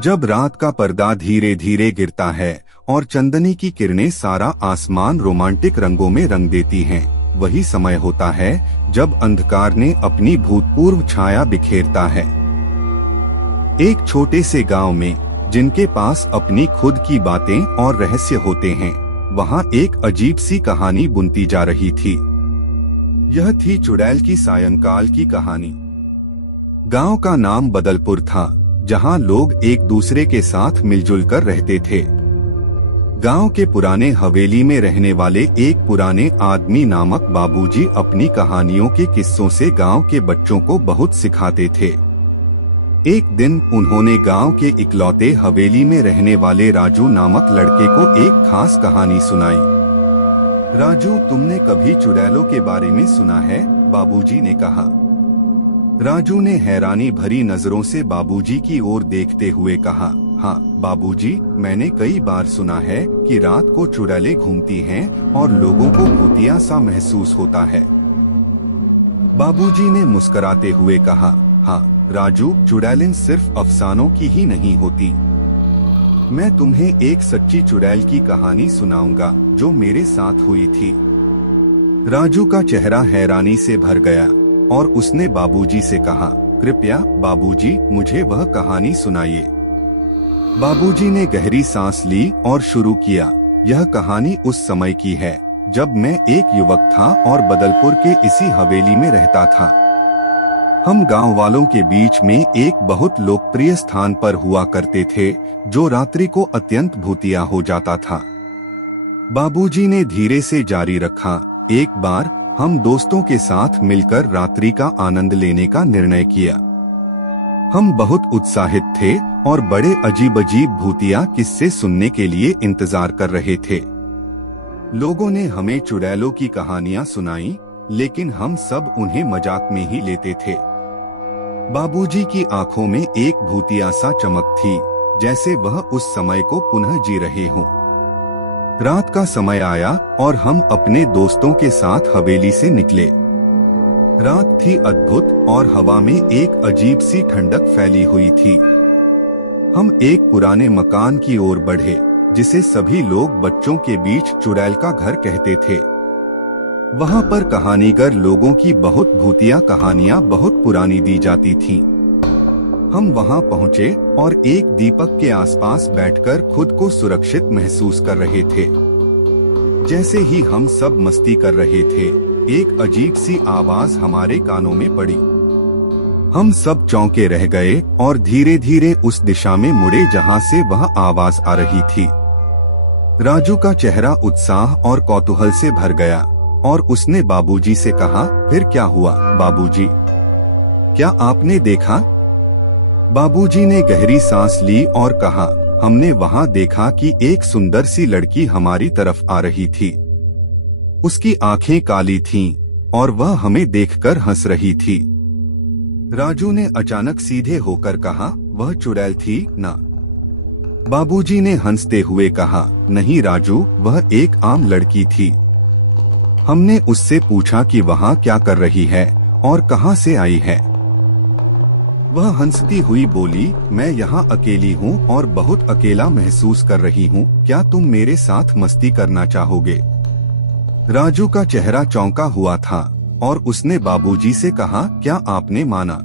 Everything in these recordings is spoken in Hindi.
जब रात का पर्दा धीरे धीरे गिरता है और चंदनी की किरणें सारा आसमान रोमांटिक रंगों में रंग देती हैं, वही समय होता है जब अंधकार ने अपनी भूतपूर्व छाया बिखेरता है। एक छोटे से गांव में, जिनके पास अपनी खुद की बातें और रहस्य होते हैं, वहां एक अजीब सी कहानी बुनती जा रही थी। यह थी चुड़ैल की सायंकाल की कहानी। गांव का नाम बदलपुर था, जहां लोग एक दूसरे के साथ मिलजुल कर रहते थे। गांव के पुराने हवेली में रहने वाले एक पुराने आदमी नामक बाबूजी अपनी कहानियों के किस्सों से गांव के बच्चों को बहुत सिखाते थे। एक दिन उन्होंने गांव के इकलौते हवेली में रहने वाले राजू नामक लड़के को एक खास कहानी सुनाई। राजू, तुमने कभी चुड़ैलों के बारे में सुना है? बाबूजी ने कहा। राजू ने हैरानी भरी नजरों से बाबूजी की ओर देखते हुए कहा, हाँ बाबूजी, मैंने कई बार सुना है कि रात को चुड़ैलें घूमती हैं और लोगों को भूतिया सा महसूस होता है। बाबूजी ने मुस्कुराते हुए कहा, हाँ राजू, चुड़ैलें सिर्फ अफसानों की ही नहीं होती। मैं तुम्हें एक सच्ची चुड़ैल की कहानी सुनाऊंगा जो मेरे साथ हुई थी। राजू का चेहरा हैरानी से भर गया और उसने बाबूजी से कहा, कृपया बाबूजी, मुझे वह कहानी सुनाइए। बाबूजी ने गहरी सांस ली और शुरू किया, यह कहानी उस समय की है जब मैं एक युवक था और बदलपुर के इसी हवेली में रहता था। हम गांव वालों के बीच में एक बहुत लोकप्रिय स्थान पर हुआ करते थे, जो रात्रि को अत्यंत भूतिया हो जाता था। बाबूजी ने धीरे से जारी रखा, एक बार हम दोस्तों के साथ मिलकर रात्रि का आनंद लेने का निर्णय किया। हम बहुत उत्साहित थे और बड़े अजीब भूतिया किस्से सुनने के लिए इंतजार कर रहे थे। लोगों ने हमें चुड़ैलों की कहानियां सुनाई, लेकिन हम सब उन्हें मजाक में ही लेते थे। बाबूजी की आंखों में एक भूतिया सा चमक थी, जैसे वह उस समय को पुनः जी रहे हों। रात का समय आया और हम अपने दोस्तों के साथ हवेली से निकले। रात थी अद्भुत और हवा में एक अजीब सी ठंडक फैली हुई थी। हम एक पुराने मकान की ओर बढ़े, जिसे सभी लोग बच्चों के बीच चुड़ैल का घर कहते थे। वहां पर कहानीगर लोगों की बहुत भूतिया कहानियां बहुत पुरानी दी जाती थीं। हम वहां पहुंचे और एक दीपक के आसपास बैठकर खुद को सुरक्षित महसूस कर रहे थे। जैसे ही हम सब मस्ती कर रहे थे, एक अजीब सी आवाज हमारे कानों में पड़ी। हम सब चौंके रह गए और धीरे धीरे उस दिशा में मुड़े जहां से वह आवाज आ रही थी। राजू का चेहरा उत्साह और कौतूहल से भर गया और उसने बाबूजी से कहा, फिर क्या हुआ बाबूजी? क्या आपने देखा? बाबूजी ने गहरी सांस ली और कहा, हमने वहां देखा कि एक सुंदर सी लड़की हमारी तरफ आ रही थी। उसकी आंखें काली थीं और वह हमें देखकर हंस रही थी। राजू ने अचानक सीधे होकर कहा, वह चुड़ैल थी ना? बाबूजी ने हंसते हुए कहा, नहीं राजू, वह एक आम लड़की थी। हमने उससे पूछा कि वहां क्या कर रही है और कहां से आई है। वह हंसती हुई बोली, मैं यहाँ अकेली हूँ और बहुत अकेला महसूस कर रही हूँ। क्या तुम मेरे साथ मस्ती करना चाहोगे? राजू का चेहरा चौंका हुआ था और उसने बाबूजी से कहा, क्या आपने माना?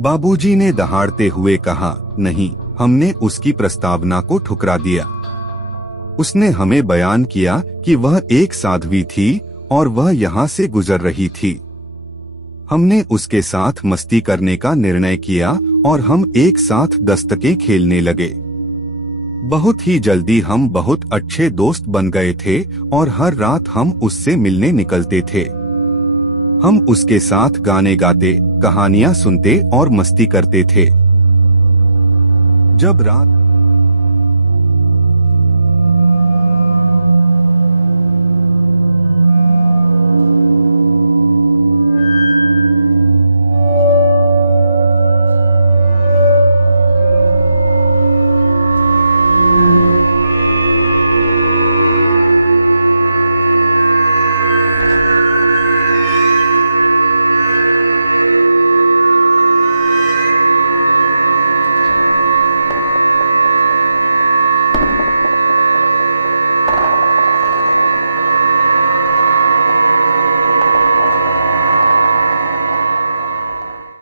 बाबूजी ने दहाड़ते हुए कहा, नहीं, हमने उसकी प्रस्तावना को ठुकरा दिया। उसने हमें बयान किया कि वह एक साध्वी थी और वह यहाँ से गुजर रही थी। हमने उसके साथ मस्ती करने का निर्णय किया और हम एक साथ दस्तकें खेलने लगे। बहुत ही जल्दी हम बहुत अच्छे दोस्त बन गए थे और हर रात हम उससे मिलने निकलते थे। हम उसके साथ गाने गाते, कहानियां सुनते और मस्ती करते थे। जब रात